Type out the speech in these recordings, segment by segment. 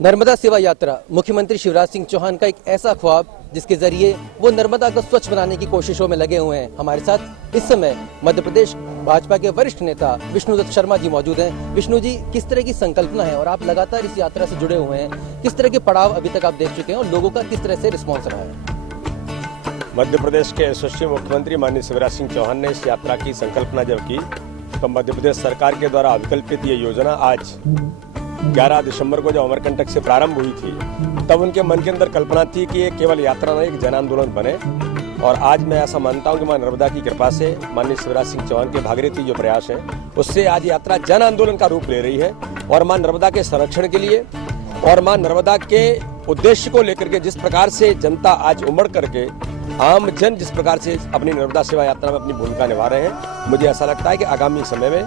नर्मदा सेवा यात्रा मुख्यमंत्री शिवराज सिंह चौहान का एक ऐसा ख्वाब जिसके जरिए वो नर्मदा को स्वच्छ बनाने की कोशिशों में लगे हुए हैं। हमारे साथ इस समय मध्य प्रदेश भाजपा के वरिष्ठ नेता विष्णुदत्त शर्मा जी मौजूद हैं। विष्णु जी, किस तरह की संकल्पना है और आप लगातार इस यात्रा से जुड़े हुए हैं, किस तरह के पड़ाव अभी तक आप देख चुके हैं और लोगों का किस तरह से रिस्पॉन्स रहा है? मध्य प्रदेश के यशस्वी मुख्यमंत्री माननीय शिवराज सिंह चौहान ने इस यात्रा की संकल्पना जब की तो मध्य प्रदेश सरकार के द्वारा अभिकल्पित ये योजना आज 11 दिसंबर को जब अमरकंटक से प्रारंभ हुई थी तब उनके मन के अंदर कल्पना थी कि ये केवल यात्रा नहीं, एक जन आंदोलन बने। और आज मैं ऐसा मानता हूं कि मां नर्मदा की कृपा से माननीय शिवराज सिंह चौहान के भागीरथी जो प्रयास है उससे आज यात्रा जन आंदोलन का रूप ले रही है। और मां नर्मदा के संरक्षण के लिए और मां नर्मदा के उद्देश्य को लेकर के जिस प्रकार से जनता आज उमड़ करके आम जन जिस प्रकार से अपनी नर्मदा सेवा यात्रा में अपनी भूमिका निभा रहे हैं, मुझे ऐसा लगता है कि आगामी समय में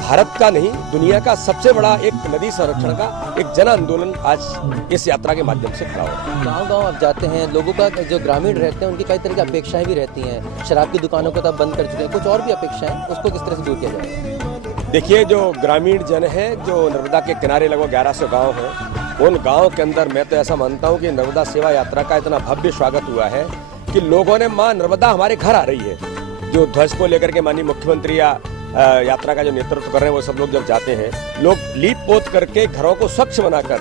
भारत का नहीं दुनिया का सबसे बड़ा एक नदी संरक्षण का एक जन आंदोलन आज इस यात्रा के माध्यम से खड़ा हो रहा है। गाँव-गाँव आप जाते हैं, लोगों का जो ग्रामीण रहते हैं उनकी कई तरह की अपेक्षाएं भी रहती हैं। शराब की दुकानों को तो बंद कर चुके हैं, कुछ और भी अपेक्षाएं, उसको किस तरह से दूर किया जाए? देखिए, जो ग्रामीण जन है, जो नर्मदा के किनारे लगभग 1100 गाँव हैं, उन गाँव के अंदर मैं तो ऐसा मानता हूँ कि नर्मदा सेवा यात्रा का इतना भव्य स्वागत हुआ है कि लोगों ने माँ नर्मदा हमारे घर आ रही है। जो ध्वज को लेकर के माननीय मुख्यमंत्री या यात्रा का जो नेतृत्व कर रहे हैं वो सब लोग जब जाते हैं, लोग लीप पोत करके घरों को स्वच्छ बनाकर,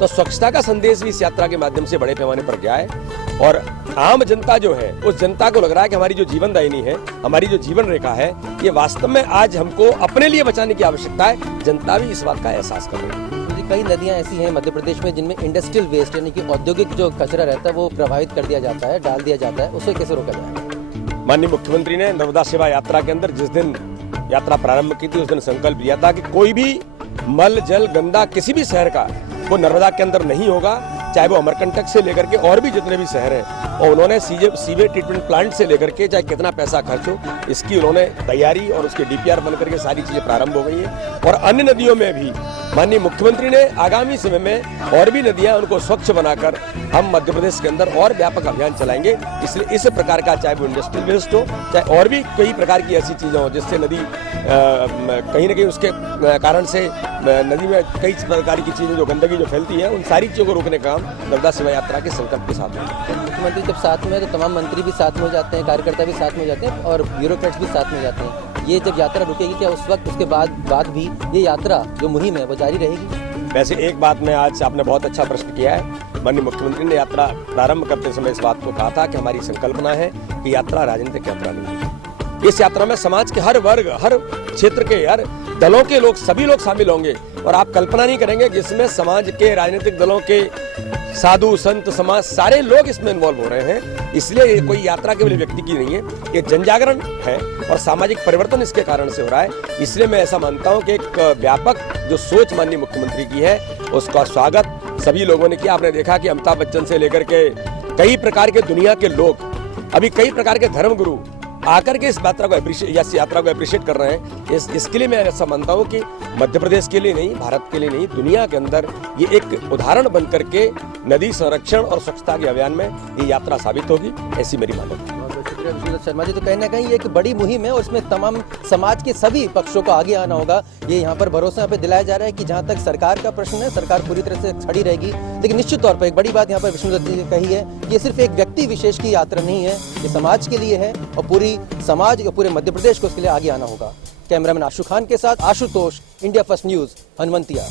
तो स्वच्छता का संदेश भी इस यात्रा के माध्यम से बड़े पैमाने पर गया है। और आम जनता जो है उस जनता को लग रहा है कि हमारी जो जीवन दायिनी है, हमारी जो जीवन रेखा है, ये वास्तव में आज हमको अपने लिए बचाने की आवश्यकता है। जनता भी इस बात का एहसास कर रही है। कई नदियां ऐसी हैं मध्य प्रदेश में जिनमें इंडस्ट्रियल वेस्ट यानी कि औद्योगिक जो कचरा रहता है वो प्रभावित कर दिया जाता है, डाल दिया जाता है, उसे कैसे रोका जाए? माननीय मुख्यमंत्री ने नर्मदा सेवा यात्रा के अंदर जिस दिन यात्रा प्रारंभ की थी उस दिन संकल्प लिया था कि कोई भी मल जल गंदा किसी भी शहर का वो नर्मदा के अंदर नहीं होगा, चाहे वो अमरकंटक से लेकर के और भी जितने भी शहर हैं। और उन्होंने सीवेज ट्रीटमेंट प्लांट से लेकर के चाहे कितना पैसा खर्च हो, इसकी उन्होंने तैयारी और उसके डीपीआर बनकर के सारी चीजें प्रारंभ हो गई हैं। और अन्य नदियों में भी माननीय मुख्यमंत्री ने आगामी समय में और भी नदियां उनको स्वच्छ बनाकर हम मध्य प्रदेश के अंदर और व्यापक अभियान चलाएंगे। इसलिए इस प्रकार का चाहे वो इंडस्ट्रियल वेस्ट हो, चाहे और भी कई प्रकार की ऐसी चीजें हो जिससे नदी कहीं ना कहीं उसके कारण से नदी में कई प्रकार की चीजें जो गंदगी जो फैलती है, उन सारी चीजों को रोकने का काम नर्मदा सेवा यात्रा के संकल्प के साथ है। मुख्यमंत्री जब साथ में तो तमाम मंत्री भी साथ में हो जाते हैं, कार्यकर्ता भी साथ में हो जाते हैं और ब्यूरोक्रेट्स भी साथ में हो जाते हैं। ये जब यात्रा रुकेगी क्या उस वक्त उसके बाद भी ये यात्रा जो मुहिम है वो जारी रहेगी? वैसे एक बात में आज आपने बहुत अच्छा प्रश्न किया है। माननीय मुख्यमंत्री ने यात्रा प्रारंभ करते समय इस बात को कहा था कि हमारी संकल्पना है कि यात्रा राजनीतिक यात्रा नहीं है। इस यात्रा में समाज के हर वर्ग, हर क्षेत्र के, हर दलों के लोग, सभी लोग शामिल होंगे। और आप कल्पना नहीं करेंगे कि इसमें समाज के, राजनीतिक दलों के, साधु संत समाज सारे लोग इसमें इन्वॉल्व हो रहे हैं। इसलिए ये कोई यात्रा केवल व्यक्ति की नहीं है, ये जन जागरण है और सामाजिक परिवर्तन इसके कारण से हो रहा है। इसलिए मैं ऐसा मानता हूं कि एक व्यापक जो सोच माननीय मुख्यमंत्री की है उसका स्वागत सभी लोगों ने किया। आपने देखा कि अमिताभ बच्चन से लेकर के कई प्रकार के दुनिया के लोग, अभी कई प्रकार के धर्मगुरु आकर के इस यात्रा को अप्रिशिएट कर रहे हैं। इसके लिए मैं ऐसा मानता हूं कि मध्य प्रदेश के लिए नहीं, भारत के लिए नहीं, दुनिया के अंदर ये एक उदाहरण बन करके नदी संरक्षण और स्वच्छता के अभियान में ये यात्रा साबित होगी, ऐसी मेरी मान्यता है। विष्णुदत्त शर्मा जी, तो कहीं ना कहीं ये एक बड़ी मुहिम है और इसमें तमाम समाज के सभी पक्षों को आगे आना होगा। ये यहाँ पर भरोसा पे दिलाया जा रहा है कि जहाँ तक सरकार का प्रश्न है, सरकार पूरी तरह से खड़ी रहेगी। लेकिन निश्चित तौर पर एक बड़ी बात यहाँ पर विष्णुदत्त जी ने कही है कि ये सिर्फ एक व्यक्ति विशेष की यात्रा नहीं है, ये समाज के लिए है और पूरी समाज और पूरे मध्य प्रदेश को इसके लिए आगे आना होगा। कैमरामैन आशु खान के साथ Ashutosh, India first news, Hanumanthaiah.